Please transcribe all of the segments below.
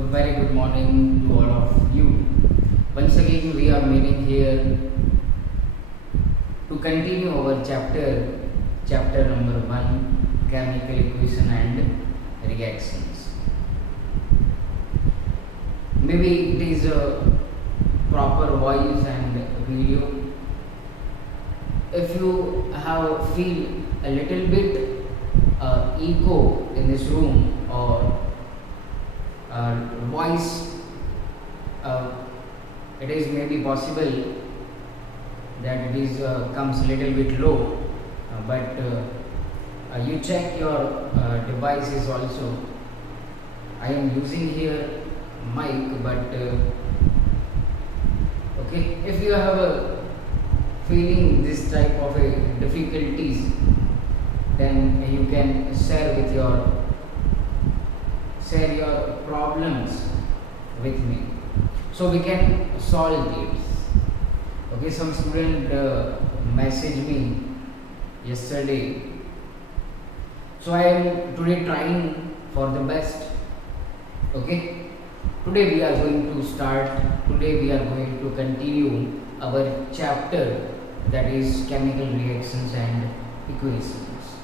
very good morning to all of you. Once again, we are meeting here to continue our chapter number 1, chemical equation and reactions. Maybe it is a proper voice and video. If you have feel a little bit echo in this room or voice, uh, it is maybe possible that it is comes a little bit low, but you check your devices also. I am using here mic, but okay, if you have a feeling this type of a difficulties, then you can share your problems with me, so we can solve it. Okay, some student messaged me yesterday, so I am today trying for the best. Okay, today we are going to start. Today we are going to continue our chapter, that is chemical reactions and equations.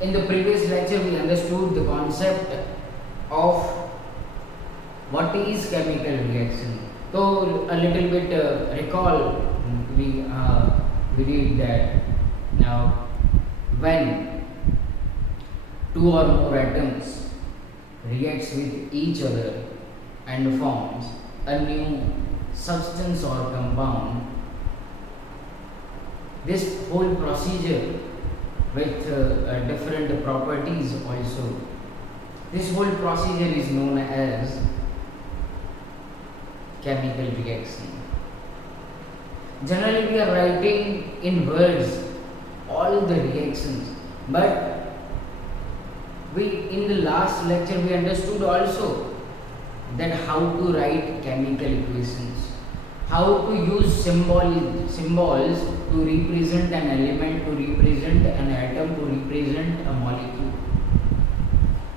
In the previous lecture, we understood the concept of what is chemical reaction. So a little bit recall, we read that now when two or more atoms reacts with each other and forms a new substance or compound, this whole procedure with different properties also, this whole procedure is known as chemical reaction. Generally we are writing in words all the reactions, but we in the last lecture we understood also that how to write chemical equations, how to use symbols to represent an element, to represent an atom, to represent a molecule.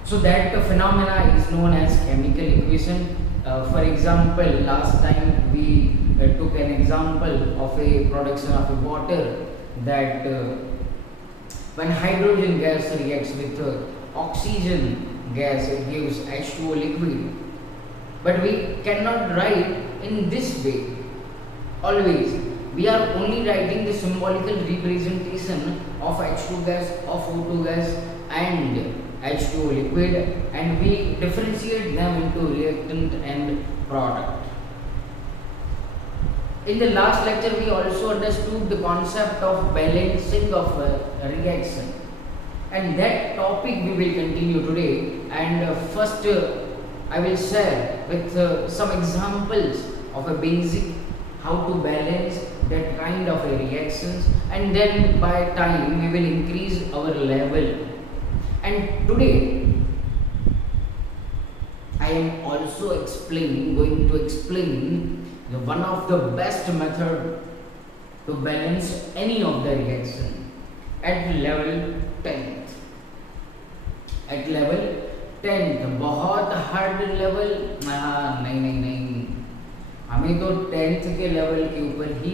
So that phenomena is known as chemical equation. For example, last time we took an example of a production of a water, that when hydrogen gas reacts with oxygen gas, it gives H2O liquid. But we cannot write in this way. Always we are only writing the symbolical representation of H2 gas, of O2 gas and H2O liquid, and we differentiate them into reactant and product. In the last lecture we also understood the concept of balancing of reaction, and that topic we will continue today. And first I will share with some examples of a basic how to balance that kind of a reactions, and then by time we will increase our level. And today I am also going to explain one of the best method to balance any of the reaction at level 10th. At level 10th, बहुत hard level नहीं, हमें तो 10th के level के ऊपर ही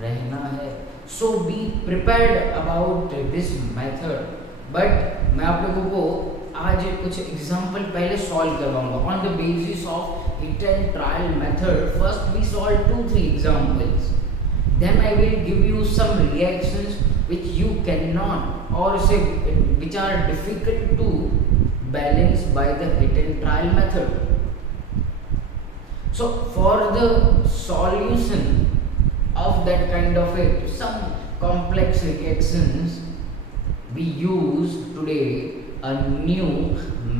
रहना है. So be prepared about this method. But मैं आप लोगों को आज कुछ एग्जांपल पहले सॉल्व करवाऊंगा on the basis of hit and trial method. First we solve 2-3 examples, then I will give you some reactions which you cannot, or say which are difficult to balance by the hit and trial method. So for the solution of that kind of some complex reactions, we use today a new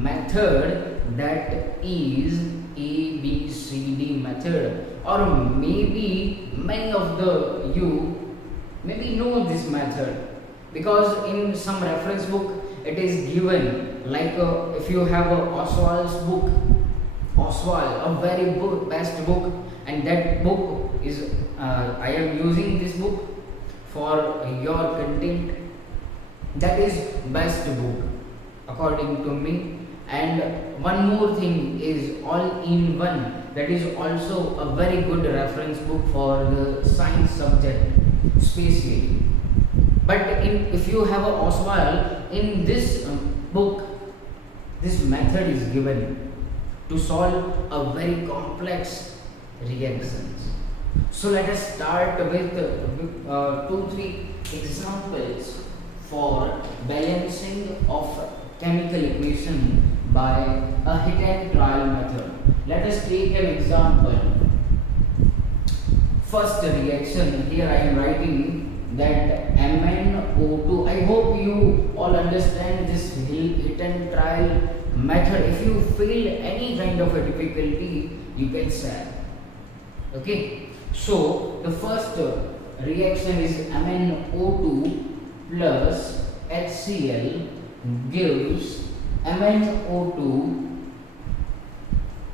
method, that is ABCD method. Or maybe many of you maybe know this method, because in some reference book it is given, like if you have a Oswald's book, Oswald, a very best book, and that book is I am using this book for your content. That is best book according to me. And one more thing is all in one, that is also a very good reference book for the science subject especially. But if you have a Oswald, in this book, this method is given to solve a very complex reactions. So let us start with 2-3 examples for balancing of chemical equation by a hit and trial method. Let us take an example. First reaction, here I am writing that MnO2. I hope you all understand this hit and trial method. If you feel any kind of a difficulty, you can share. Okay, so the first reaction is MnO2 plus HCl gives MnO2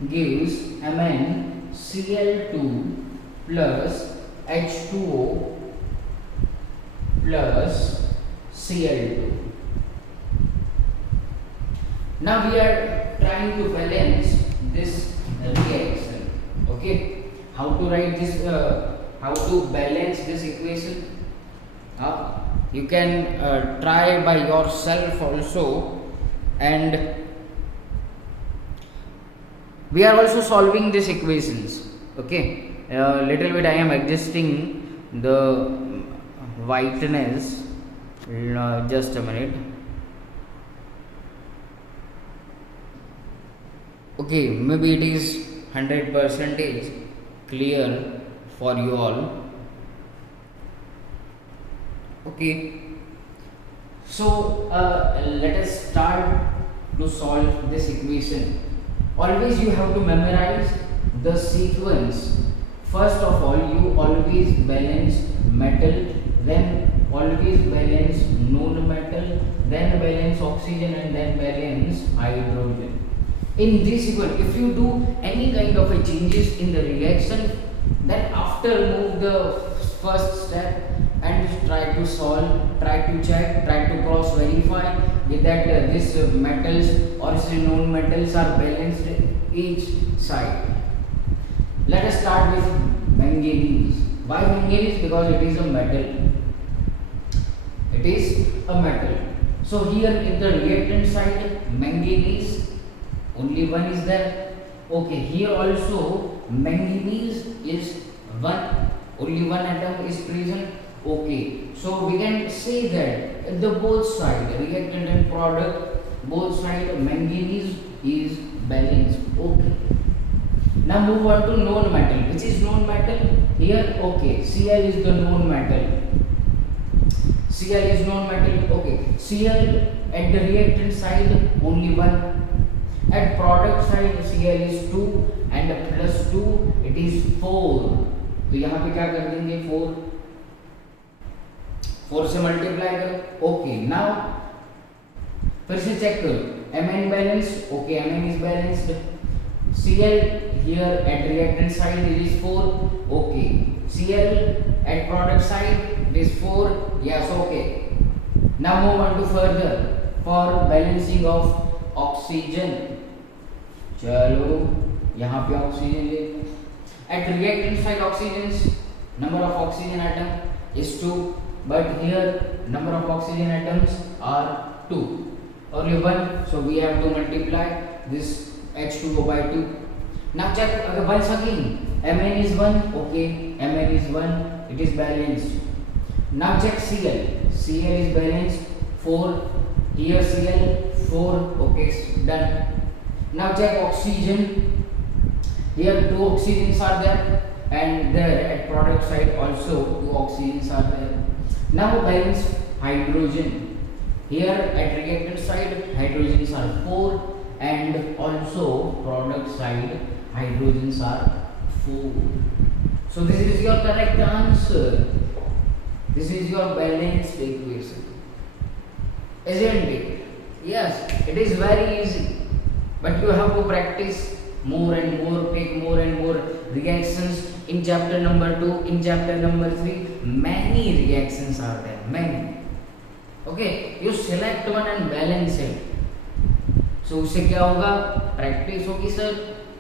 gives MnCl2 plus H2O plus Cl2. Now we are trying to balance this reaction. Okay, how to write this? How to balance this equation? You can try by yourself also, and we are also solving these equations. Okay, little bit I am adjusting the whiteness. Just a minute. Okay, maybe it is 100% clear for you all. Okay, so let us start to solve this equation. Always you have to memorize the sequence. First of all, you always balance metal, then always balance non-metal, then balance oxygen, and then balance hydrogen. In this sequence, if you do any kind of a changes in the reaction, then after move the first step and try to solve, try to check, try to cross verify that these metals or known metals are balanced each side. Let us start with manganese. Why manganese? Because it is a metal. It is a metal. So here in the reactant side, manganese only one is there. Okay, here also manganese is one. Only one atom is present. Okay, so we can say that at the both side, reactant and product, both side manganese is balanced. Okay. Now move on to known metal. Which is known metal? Here, okay, Cl is the known metal. Cl is known metal. Okay, Cl at the reactant side only one. At product side Cl is 2 and plus 2 it is 4. तो यहाँ पे क्या कर देंगे 4 से multiply करो. Okay, now फिर से चेक करो Mn balance. Okay, Mn is balanced. Cl here at reactant side it is 4. Okay, Cl at product side it is 4. Yes, okay. Now move on to further for balancing of oxygen. चलो यहाँ पे oxygen ले. At reactant side oxygens, number of oxygen atom is 2, but here number of oxygen atoms are 2, only 1, so we have to multiply this H2O by 2. Now check once again, Mn is 1. Okay, Mn is 1, it is balanced. Now check Cl. Cl is balanced 4. Here Cl 4. Okay, done. Now check oxygen. Here 2 oxygens are there, and there at product side also 2 oxygens are there. Now balance hydrogen. Here at reactant side hydrogens are 4, and also product side hydrogens are 4. So this is your correct answer. This is your balanced equation, isn't it? Yes, it is very easy, but you have to practice more and more, take more and more reactions. In chapter number 2, in chapter number 3, many reactions are there, many. Okay, you select one and balance it. सो उससे क्या होगा, practice होगी sir,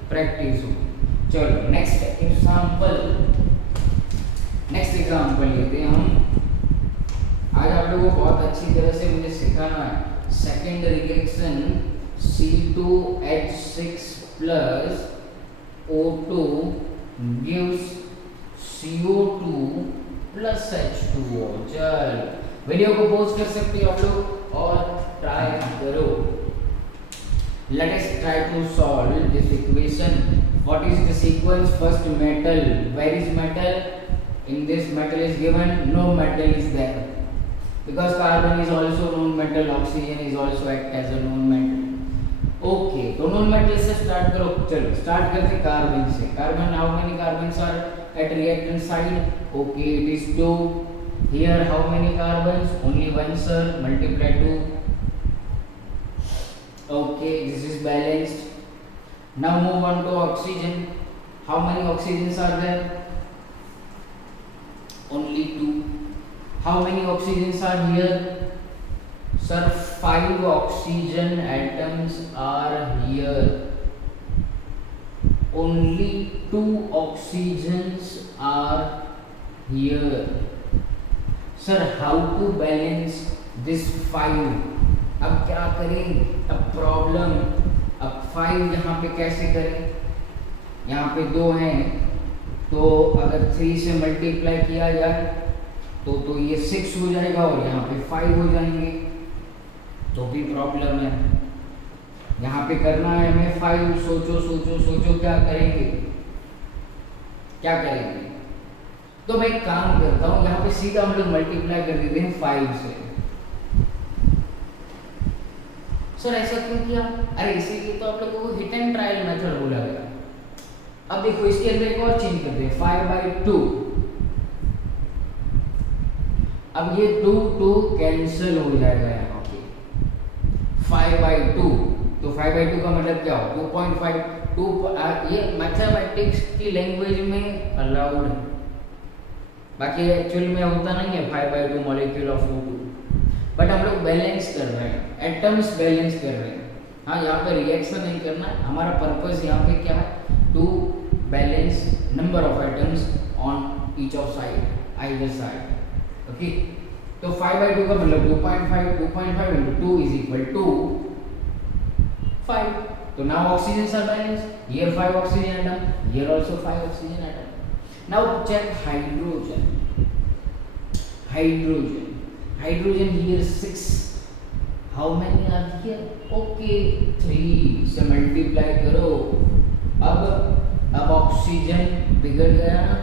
practice होगी। चलो next example लेते हैं हम। आज आप लोगों को बहुत अच्छी तरह से मुझे सिखाना है। Second reaction C2H6 plus O2 gives CO2 plus H2O। चल वीडियो को पॉज कर सकते हो आप लोग और ट्राई करो। Let us try to solve this equation. What is the sequence? First metal. Where is metal? In this metal is given, no metal is there because carbon is also known metal, oxygen is also act as a known metal. Okay, तो known metal से start करो। चलो start करते carbon से। Carbon, how many carbons are at reactant side? Okay, it is 2. Here how many carbons? Only 1 sir, multiply 2. Okay, this is balanced. Now move on to oxygen. How many oxygens are there? Only 2. How many oxygens are here? Sir, 5 oxygen atoms are here. Only 2 oxygens are here. Sir, how to balance this 5? अब क्या करें, अब problem, अब 5 यहाँ पे कैसे करें, यहाँ पे 2 हैं तो अगर 3 से मल्टीप्लाई किया जाए तो ये 6 हो जाएगा और यहाँ पे 5 हो जाएंगे, तो भी प्रॉब्लम है। यहाँ पे करना है हमें 5। सोचो क्या करेंगे, तो मैं एक काम करता हूँ, यहाँ पे सीधा हम लोग मल्टीप्लाई कर देते हैं 5 से। सर ऐसा क्यों किया? अरे इसीलिए तो आप लोगों को हिट एंड ट्रायल मेथड बोला गया। अब देखो इसके अंदर एक और चेंज करते हैं, 5/2। अब ये 2 कैंसिल हो जाएगा यहाँ पे, 5/2। तो 5/2 का मतलब क्या हो, 2.5। ये मैथमेटिक्स की लैंग्वेज में अलाउड है, बाकी एक्चुअल में होता नहीं है 5/2 मॉलिक्यूल ऑफ O2। बट हम लोग बैलेंस कर रहे हैं, एटम्स बैलेंस कर रहे हैं। हाँ, यहाँ पे रिएक्शन नहीं करना है, हमारा पर्पस यहाँ पे क्या है, to balance number of atoms on each of side, either side. Okay, तो 5/2 का मतलब 2.5 into 2 is equal to 5. So now oxygens are balanced. Here 5 oxygen atom, here also 5 oxygen atom. Now check hydrogen. Hydrogen here 6. How many are here? Okay, 3 से multiply करो। अब oxygen बिगड़ गया ना,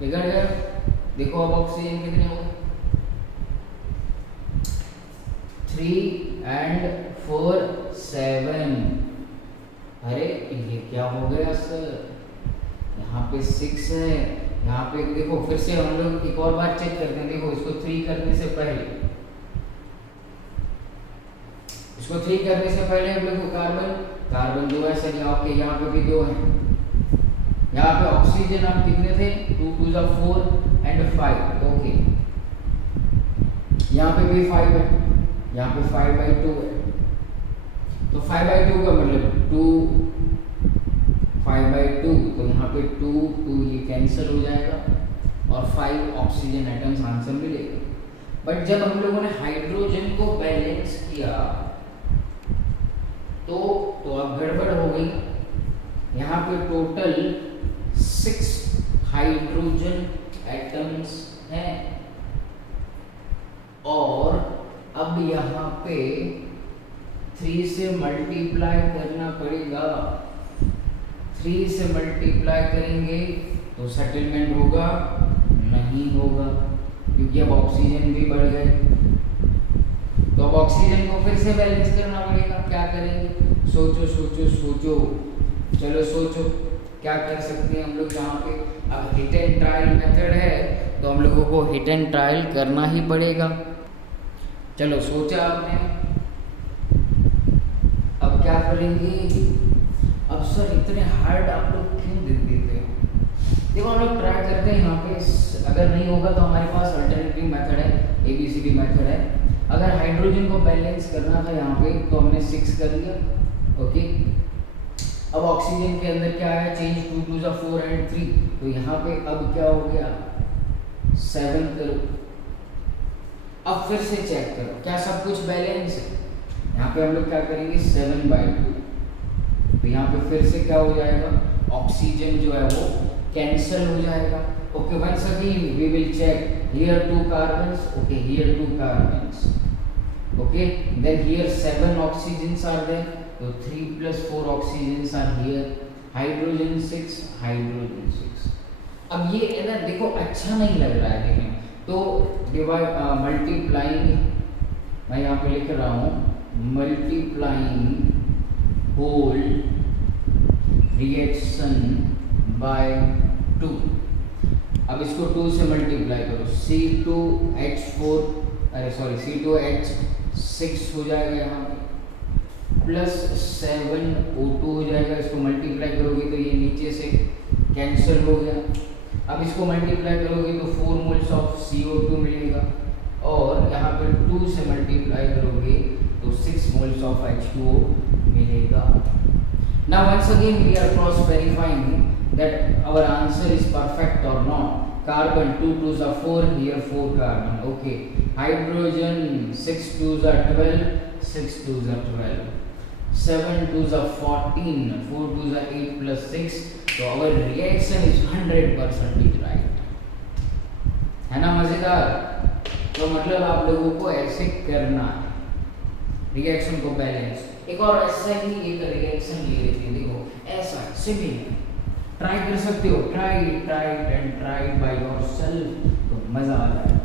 बिगड़ गया। देखो अब ऑक्सीजन कितने हो गए, 3 and 4 7। अरे ये क्या हो गया सर, यहाँ पे 6 है, यहाँ पे देखो। फिर से हम लोग एक और बार चेक करते हैं। देखो इसको 3 करने से पहले, हम लोग को कार्बन 2 है सर, यहाँ पे, यहाँ पे भी 2 है। यहाँ पे ऑक्सीजन हम कितने थे, 2 2 4 and 5। ओके, यहाँ पे भी 5 है, यहाँ पे 5/2 है। तो 5/2 का मतलब 2 5/2, तो यहाँ पे 2 ये कैंसिल हो जाएगा और 5 ऑक्सीजन एटम्स आंसर मिलेगा। बट जब हम लोगों ने हाइड्रोजन को बैलेंस किया तो अब गड़बड़ हो गई। यहाँ पे टोटल 6 हाइड्रोजन एटम्स हैं और अब यहाँ पे 3 से मल्टीप्लाई करना पड़ेगा। 3 से मल्टीप्लाई करेंगे तो सेटलमेंट होगा, नहीं होगा, क्योंकि अब ऑक्सीजन भी बढ़ गए। तो अब ऑक्सीजन को फिर से बैलेंस करना पड़ेगा। क्या करेंगे, सोचो। चलो सोचो क्या कर सकते हैं हम लोग यहाँ पे। अब हिट एंड ट्रायल मेथड है तो हम लोगों को हिट एंड ट्रायल करना ही पड़ेगा। चलो सोचा आपने, अब क्या करेंगे। अब सर इतने हार्ड आप लोग क्यों दे देते हो? देखो हम लोग ट्राई करते हैं यहाँ पे, अगर नहीं होगा तो हमारे पास अल्टरनेटिव मेथड है, ABCD मेथड है। अगर हाइड्रोजन को बैलेंस करना था यहाँ पे तो हमने 6 कर लिया। ओके, अब ऑक्सीजन के अंदर क्या आया, चेंज 2 2 जा 4 एंड 3, तो यहाँ पे अब क्या हो गया 7 करो। अब फिर से चेक करो क्या सब कुछ बैलेंस है। यहाँ पे हम लोग क्या करेंगे 7/2, तो यहाँ पे फिर से क्या हो जाएगा, ऑक्सीजन जो है वो कैंसिल हो जाएगा। Okay, once again we will check here 2 carbons, okay here 2 carbons, okay then here 7 oxygens are there, तो 3 + 4 oxygens are here, hydrogen 6, hydrogen 6। अब ये है ना, देखो अच्छा नहीं लग रहा है देखने, तो डिवाइड मल्टीप्लाइंग, मैं यहाँ पे लिख रहा हूँ मल्टीप्लाइंग होल रिएक्शन बाय 2। अब इसको 2 से मल्टीप्लाई करो, C2H4 अरे सॉरी C2H6 हो जाएगा यहाँ पे, प्लस 7O2 हो जाएगा। इसको मल्टीप्लाई करोगे तो ये नीचे से कैंसिल हो गया। अब इसको मल्टीप्लाई करोगे तो 4 मोल्स ऑफ CO2 मिलेगा, और यहाँ पर 2 से मल्टीप्लाई करोगे तो 6 मोल्स ऑफ H2O मिलेगा। Now once again we are cross verifying that our answer is perfect or not. Carbon 2 2s are 4, here 4 carbon. Okay, hydrogen 6 2s are 12, 6 2s are 12, 7 2s are 14, 4 2s are 8 plus 6. So our reaction is 100% right. है ना मजेदार? तो मतलब आप लोगों को ऐसे करना है रिएक्शन को बैलेंस। एक और ऐसा ही एक रिएक्शन ले लेते हैं, देखो ऐसा सिंपल ट्राई कर सकते हो, try and try by yourself, तो मजा आ जाएगा।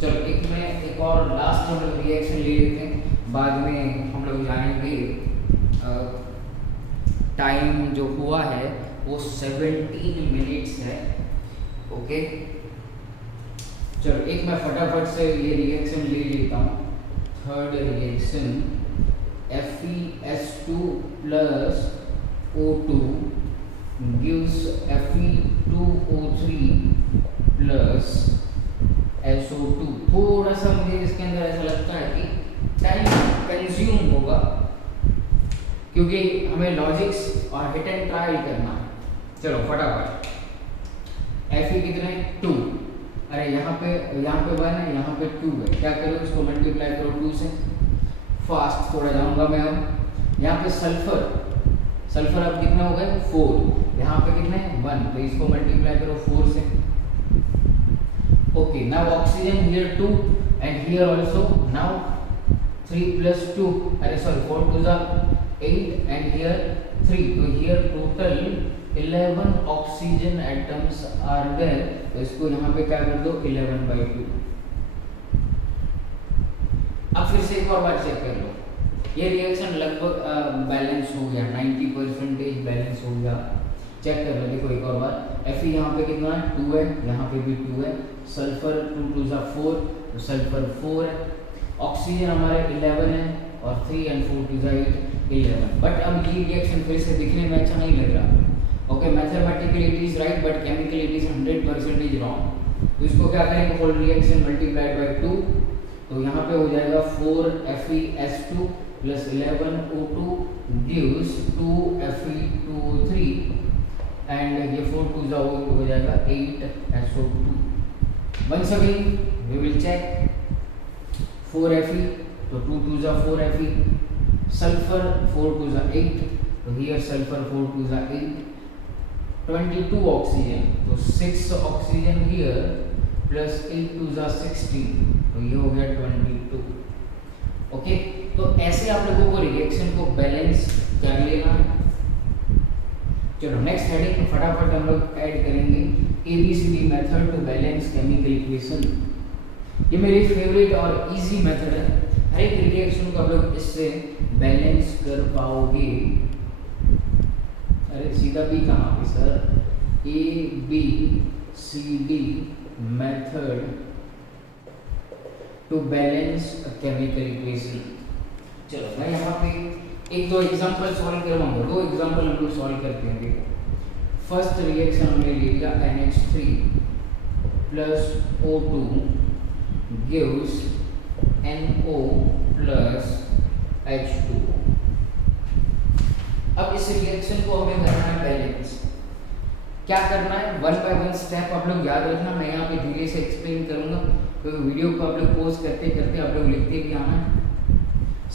चलो एक और लास्ट हम लोग रिएक्शन ले लेते हैं, बाद में हम लोग जानेंगे। टाइम जो हुआ है वो 17 मिनट्स है। ओके, चलो एक मैं फटाफट से ये रिएक्शन ले लेता हूँ। Third reaction FeS2 plus O2 gives Fe2O3 plus SO2। थोड़ा सा मुझे इसके अंदर ऐसा लगता है कि टाइम कंज्यूम होगा, क्योंकि हमें लॉजिक्स और हिट एंड ट्रायल करना है। चलो फटाफट, Fe कितना है 2, अरे यहाँ पे 1 है, यहाँ पे 2 है, क्या करो इसको मल्टीप्लाई करो 2 से। फास्ट थोड़ा जाऊंगा मैं। अब यहाँ पे सल्फर अब कितना हो गया 4, यहाँ पे कितना है 1, तो इसको मल्टीप्लाई करो 4 से। Okay, now oxygen here 2 and here also, now 3 + 2 अरे sorry 4 2s are 8 and here 3, तो here total 11 oxygen atoms are there, तो इसको यहाँ पे क्या कर दो 11/2। अब फिर से एक और बार चेक कर लो, ये रिएक्शन लगभग बैलेंस हो गया, 90% बैलेंस हो गया। चेक कर लो, देखो एक और बार, Fe यहाँ पे कितना है 2 है, यहाँ पे भी 2 है, सल्फर 2 2s are 4, तो सल्फर 4 है, ऑक्सीजन हमारे 11 है, और 3 and 4 2s are 8, 11। बट अब ये रिएक्शन फिर से दिखने में अच्छा नहीं लग रहा। Okay, mathematically it is right but chemically it is 100% wrong. तो इसको क्या करेंगे, होल रिएक्शन मल्टीप्लाइड बाय 2, तो यहाँ पे हो जाएगा 4 FeS2 plus 11 O2 gives 2 Fe2O3 and ये 4 2s हो जाएगा 8 SO2। Once again we will check 4 Fe, तो 2 2s are 4 Fe, sulphur 4 2s are 8, तो here sulphur 4 2s are 8, 22 oxygen, तो 6 oxygen here plus 8 2s are 16, तो ये हो गया 22। ओके, तो ऐसे आप लोगों को रिएक्शन को बैलेंस कर लेना है। चलो नेक्स्ट हेडिंग फटाफट हम लोग ऐड करेंगे ABCD method to balance chemical equation. ये मेरी फेवरेट और इजी मेथड है, हर एक रिएक्शन को आप लोग इससे बैलेंस कर पाओगे। अरे सीधा भी कहाँ पे sir, ABCD method to balance chemical equation. चलो मैं यहाँ पे 1-2 एग्जांपल सॉल्व करवाऊंगा, 2 एग्जांपल हम लोग सॉल्व करते हैं। फर्स्ट रिएक्शन हमने ले लिया NH3, plus O2 gives NO plus H2O। अब इस रिएक्शन को हमें करना है बैलेंस। क्या करना है, वन बाय वन स्टेप आप लोग याद रखना, मैं यहाँ पे धीरे से एक्सप्लेन करूंगा, तो वीडियो को आप लोग पॉज करते करते आप लोग लिखते भी आना है।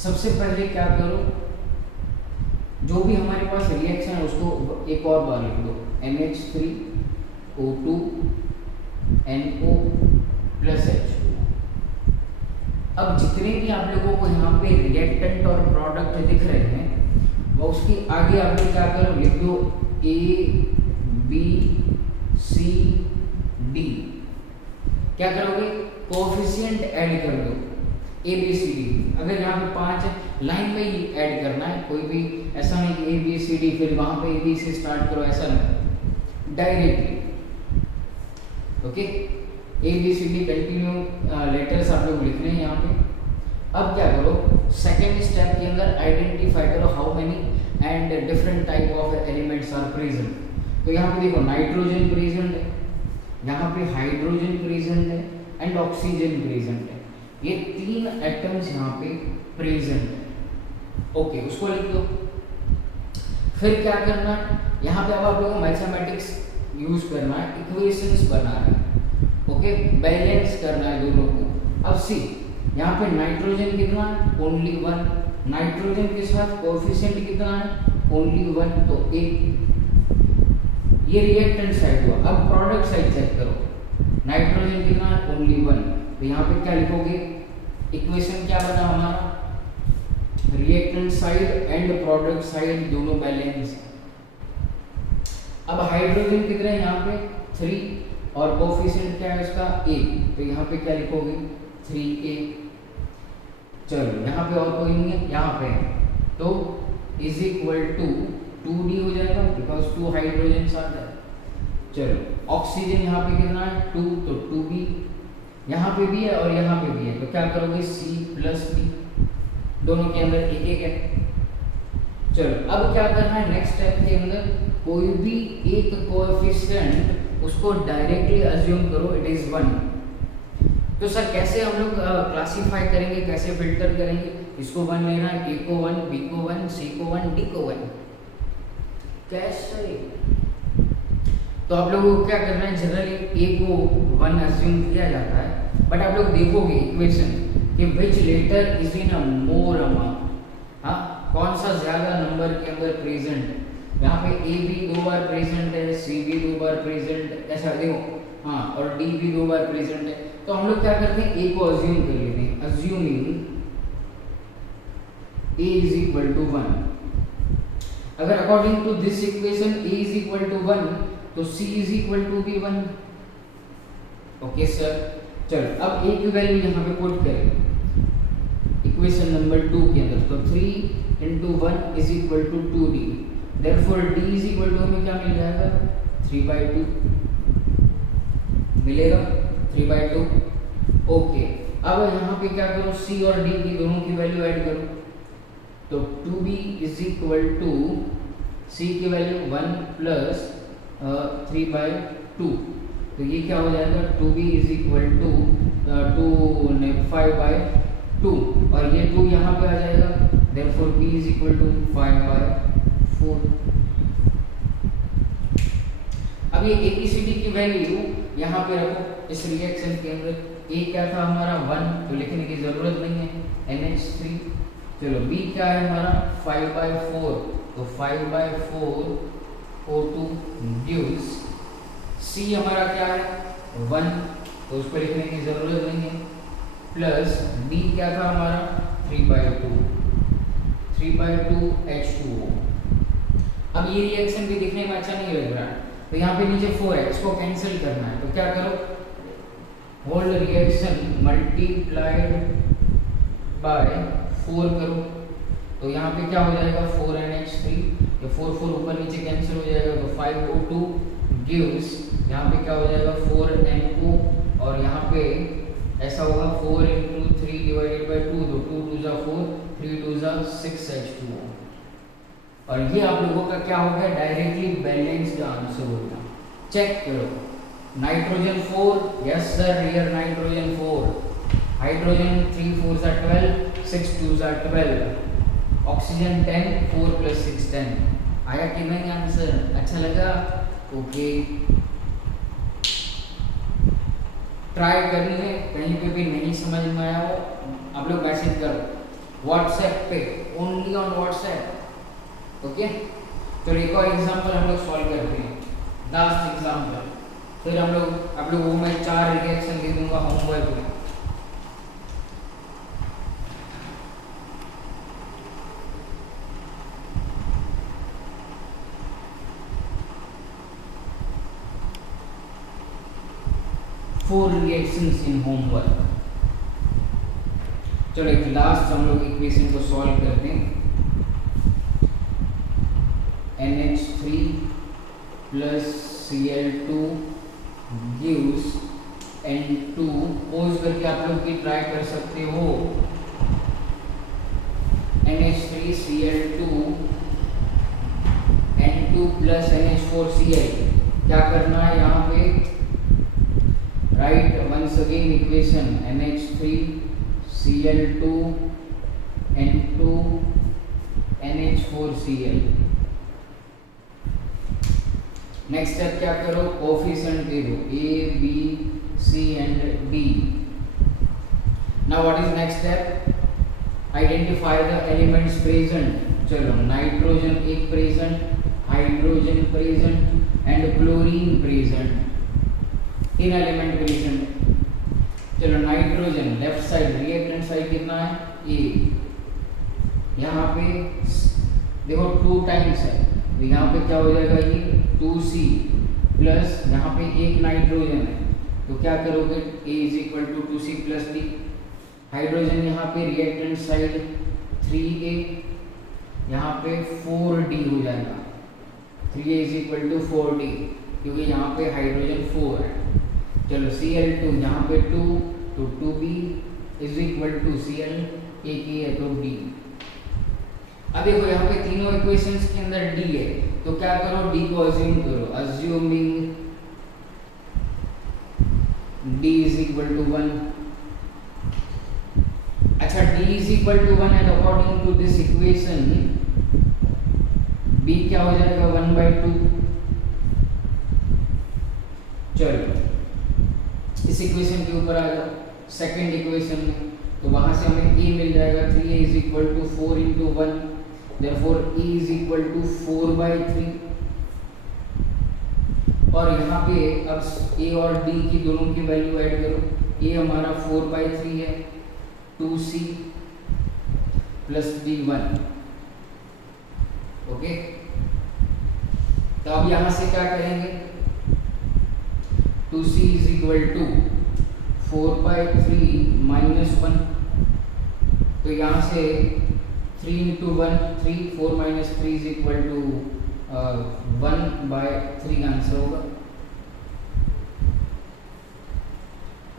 सबसे पहले क्या करो, जो भी हमारे पास रिएक्शन है उसको एक और बार लिख दो, NH3O2 NO plus H2। अब जितने भी आप लोगों को यहाँ पे रिएक्टेंट और प्रोडक्ट दिख रहे हैं, वो उसके आगे आप लोग क्या करो, लिख दो A B C D। क्या करोगे, कोएफिशिएंट ऐड कर दो A B C D। अगर यहाँ पे 5 है, लाइन में ही ऐड करना है, कोई भी ऐसा नहीं कि A B C D फिर वहां पे A B से स्टार्ट करो, ऐसा नहीं, directly. Okay, A B C D continue letters आप लोग लिख रहे हैं यहाँ पे। अब क्या करो, सेकेंड स्टेप के अंदर आइडेंटिफाई करो how many and different type of elements are present. तो यहाँ पे देखो नाइट्रोजन प्रेजेंट है, यहाँ पे हाइड्रोजन प्रेजेंट है एंड ऑक्सीजन प्रेजेंट है। ये 3 एटम्स यहाँ पे प्रेजेंट है। ओके, उसको लिख दो। फिर क्या करना है, यहाँ पे अब आप लोगों को मैथमेटिक्स यूज करना है, इक्वेशंस बनाना है। ओके, बैलेंस करना है दोनों को। अब सी, यहाँ पे नाइट्रोजन कितना है, ओनली 1। नाइट्रोजन के साथ कोएफिशिएंट कितना है, ओनली 1, तो 1। ये रिएक्टेंट साइड हुआ। अब प्रोडक्ट साइड चेक करो, नाइट्रोजन कितना है, ओनली 1। तो यहाँ पे क्या लिखोगे, इक्वेशन क्या बना हमारा, reactant side and product side दोनों बैलेंस। अब हाइड्रोजन कितने हैं, यहाँ पे 3 और कोएफिशिएंट क्या है उसका, A। तो यहाँ पे क्या लिखोगे, 3A। चलो यहाँ पे और कोई नहीं है, यहाँ पे है, तो इज इक्वल टू 2D हो जाएगा बिकॉज 2 हाइड्रोजन आर देयर। चलो ऑक्सीजन यहाँ पे कितना है, 2, तो 2B। यहाँ पे भी है और यहाँ पे भी है, तो क्या करोगे, C प्लस B, दोनों के अंदर एक एक है। चलो अब क्या करना है, नेक्स्ट स्टेप के अंदर कोई भी एक कोएफिशिएंट उसको डायरेक्टली अज्यूम करो इट इज 1। तो सर कैसे हम लोग क्लासिफाई करेंगे, कैसे फिल्टर करेंगे, इसको 1 लेना है, A को 1, B को 1, C को 1, D को 1, कैसे? तो आप लोगों को क्या करना है, जनरली A को 1 अज्यूम किया जाता है, बट आप लोग देखोगे इक्वेशन कि which letter is in a more amount, हाँ कौन सा ज्यादा नंबर के अंदर प्रेजेंट है। यहाँ पे A भी 2 बार प्रेजेंट है, C भी 2 बार प्रेजेंट है, ऐसा देखो, हाँ, और D भी 2 बार प्रेजेंट है। तो हम लोग क्या करते हैं, A को अज्यूम कर लेते हैं, assuming A is equal to 1। अगर according to this equation A is equal to 1, तो C इज इक्वल टू भी 1। ओके सर, चलो अब A की वैल्यू यहाँ पे पुट करें इक्वेशन नंबर 2 के अंदर, तो 3 into 1 is equal to 2D। Therefore D is equal to हमें क्या मिल जाएगा, 3/2 मिलेगा, 3/2। ओके, अब यहाँ पे क्या करो, C और D की दोनों की वैल्यू ऐड करो, तो 2B is equal to C की वैल्यू 1 प्लस 3/2, तो ये क्या हो जाएगा, 2B इज इक्वल टू 5/2, और ये 2 यहाँ पे आ जाएगा, therefore B is equal to 5/4। अब ये ABCD की वैल्यू यहाँ पे रखो इस रिएक्शन के अंदर। A क्या था हमारा 1, तो लिखने की जरूरत नहीं है, NH3। चलो B क्या है हमारा 5/4, तो 5/4 O2 gives C हमारा क्या है 1, तो उसको लिखने की जरूरत नहीं है, प्लस D क्या था हमारा 3/2 H2O। अब ये रिएक्शन भी दिखने में अच्छा नहीं लग रहा है, तो यहाँ पे नीचे 4 है, इसको कैंसिल करना है, तो क्या करो, होल रिएक्शन मल्टीप्लाइड बाय 4 करो, तो यहाँ पे क्या हो जाएगा 4NH3, ये 4 ऊपर नीचे कैंसिल हो जाएगा, तो 5O2 गिव्स, यहाँ पे क्या हो जाएगा 4NO, और यहाँ पे ऐसा होगा 4 into 3 divided by 2, तो 2 2 4, 3 2 6 H2O। और ये आप लोगों का क्या हो गया, डायरेक्टली बैलेंस्ड आंसर होगा। चेक करो, nitrogen 4, yes sir, here nitrogen 4, hydrogen 3 4s are 12, 6 2s are 12, oxygen 10, 4 + 6 10। आया कि नहीं आंसर? अच्छा लगा? ओके, ट्राई करनी है, कहीं पे भी नहीं समझ में आया हो आप लोग मैसेज करो व्हाट्सएप पे, ओनली ऑन व्हाट्सएप। ओके, तो एक और एग्जांपल हम लोग सॉल्व करते हैं, लास्ट एग्जांपल, फिर हम लोग आप लोगों को मैं 4 रिएक्शन दे दूंगा होमवर्क में। Four reactions in homework. चलो एक लास्ट हम लोग इक्वेशन को सॉल्व करते हैं। NH3 plus Cl2 gives N2, pose करके आप लोग भी ट्राई कर सकते हो। NH3 Cl2 N2 plus NH4Cl, क्या करना है यहाँ पे? Right, once again equation NH3 Cl2 N2 NH4Cl। Next step क्या करो? कोफिशिएंट दे दो A, B, C and D। Now what is next step? Identify the elements present. चलो नाइट्रोजन एक present, hydrogen present and chlorine present, तीन element present. चलो nitrogen left side, reactant side कितना है? A। यहाँ पे देखो 2 टाइम्स है, तो यहाँ पे क्या हो जाएगा? ये 2C प्लस यहाँ पे एक नाइट्रोजन है, तो क्या करोगे? A = 2C + D। हाइड्रोजन यहाँ पे रिएक्टेंट साइड 3A, यहाँ पे 4D हो जाएगा, 3A = 4D, क्योंकि यहाँ पे हाइड्रोजन 4 है। चलो Cl2 यहाँ पे 2, तो 2B = Cl, एक ही है तो D। अब देखो यहाँ पे तीनों इक्वेशंस के अंदर D है, तो क्या करो? D को अज्यूम करो, अज्यूमिंग D = 1। अच्छा, D = 1 है, according to this equation B क्या हो जाएगा? 1/2। चलो इस इक्वेशन के ऊपर आ जाओ, सेकंड इक्वेशन में, तो वहां से हमें E मिल जाएगा 3A = 4 × 1, therefore E = 4/3। और यहाँ पे अब A और D की दोनों की वैल्यू ऐड करो। A हमारा 4/3 है, 2C + D1। ओके, तो अब यहाँ से क्या करेंगे? 2C = 4/3 - 1, तो यहाँ से 3 × 1 3, 4 - 3 = 1/3 आंसर होगा,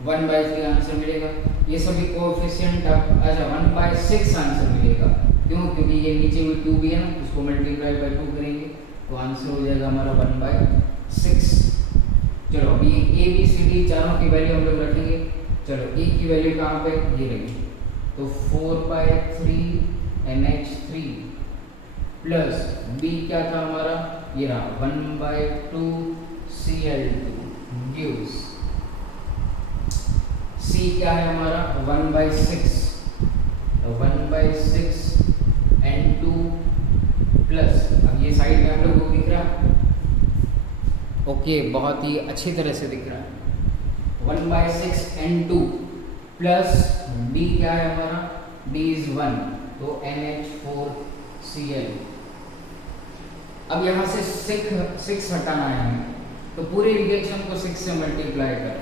1/3 आंसर मिलेगा। ये सभी कोएफिशिएंट अब अच्छा 1/6 आंसर मिलेगा, क्यों? क्योंकि ये नीचे में 2 भी है ना, उसको मल्टीप्लाई बाय 2 करेंगे तो आंसर हो जाएगा हमारा 1/6। चलो अभी A B C D चारों की वैल्यू हम लोग रखेंगे। चलो A की वैल्यू कहाँ पे? ये रही, तो 4/3 NH3 प्लस B क्या था हमारा? ये रहा 1/2 Cl2 गिव्स C क्या है हमारा? 1/6, तो 1/6 N2 प्लस, अब ये साइड में आप लोगों को दिख रहा? ओके, बहुत ही अच्छी तरह से दिख रहा है। 1/6 N2 प्लस D क्या है हमारा? D is 1, तो NH4Cl। अब यहाँ से 6 हटाना है हमें, तो पूरे रिएक्शन को 6 से मल्टीप्लाई कर,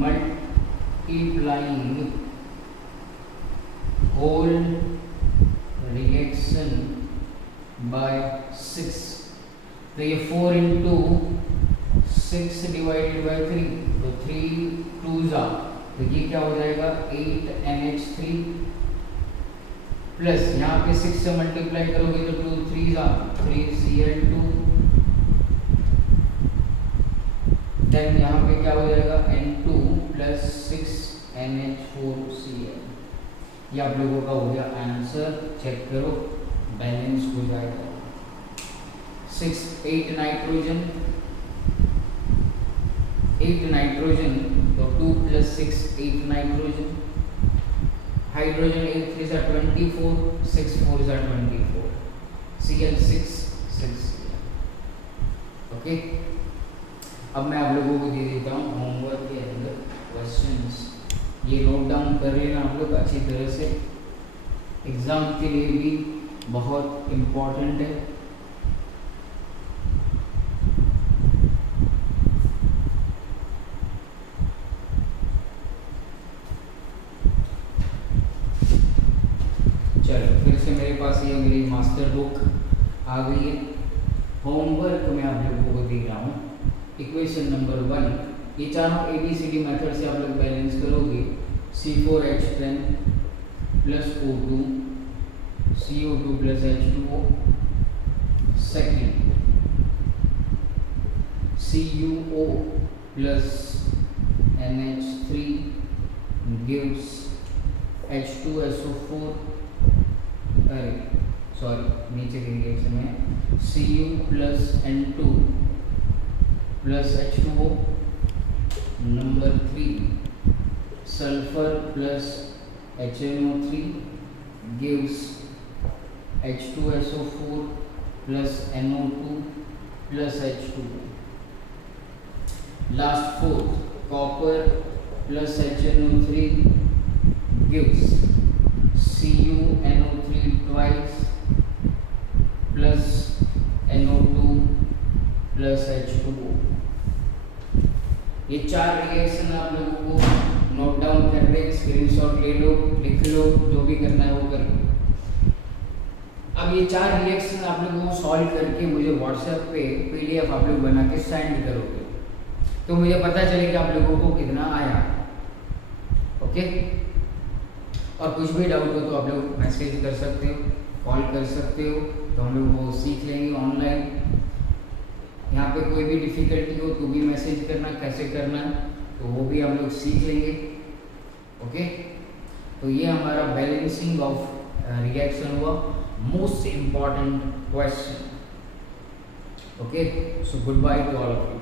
मल्टीप्लाइंग होल रिएक्शन बाय 6, तो ये 4 × 6 / 3, तो 3 2s are, तो ये क्या हो जाएगा? 8 NH3 प्लस यहाँ पे 6 से मल्टीप्लाई करोगे तो 2 3s are 3 Cl2 देन यहाँ पे क्या हो जाएगा N2 प्लस 6NH4Cl। ये आप लोगों का हो गया आंसर, चेक करो बैलेंस हो जाएगा। 8 नाइट्रोजन, 8 नाइट्रोजन तो 2 plus 6 8 nitrogen, hydrogen 8 3 are 24, 6 4 are 24, Cl6 6। Okay, अब मैं आप लोगों को दे देता हूँ होमवर्क के अंदर क्वेश्चंस, ये नोट डाउन कर लेना आप लोग अच्छी तरह से, एग्जाम के लिए भी बहुत इम्पोर्टेंट है। चलो फिर से मेरे पास ये मेरी मास्टर बुक आ गई है। होमवर्क में आप लोगों को दे रहा हूँ इक्वेशन नंबर 1, ये चारों ABCD मेथड से आप लोग बैलेंस करोगे। C4H10 plus O2 CO2 plus H2O, second CuO plus NH3 gives H2SO4, अरे सॉरी नीचे के रिएक्शन में Cu plus N2 plus H2O, number 3 sulphur plus HNO3 gives H2SO4 plus NO2 plus H2O, last fourth copper plus HNO3 gives CuNO3 twice plus NO2 plus H2O। ये चार reaction आप लोगों को note down कर ले, screenshot ले लो, लिख लो, जो भी करना है वो कर लो। अब ये चार रिएक्शन आप लोगों को सॉल्व करके मुझे व्हाट्सएप पे PDF आप लोग बना के सेंड करोगे, तो मुझे पता चलेगा आप लोगों को कितना आया। ओके, और कुछ भी डाउट हो तो आप लोग मैसेज कर सकते हो, कॉल कर सकते हो, तो हम लोग वो सीख लेंगे ऑनलाइन। यहाँ पे कोई भी डिफ़िकल्टी हो तो भी मैसेज करना, कैसे करना है तो वो भी हम लोग सीख लेंगे। ओके, तो ये हमारा बैलेंसिंग ऑफ रिएक्शन हुआ, most important question. Okay, so good by two all of you.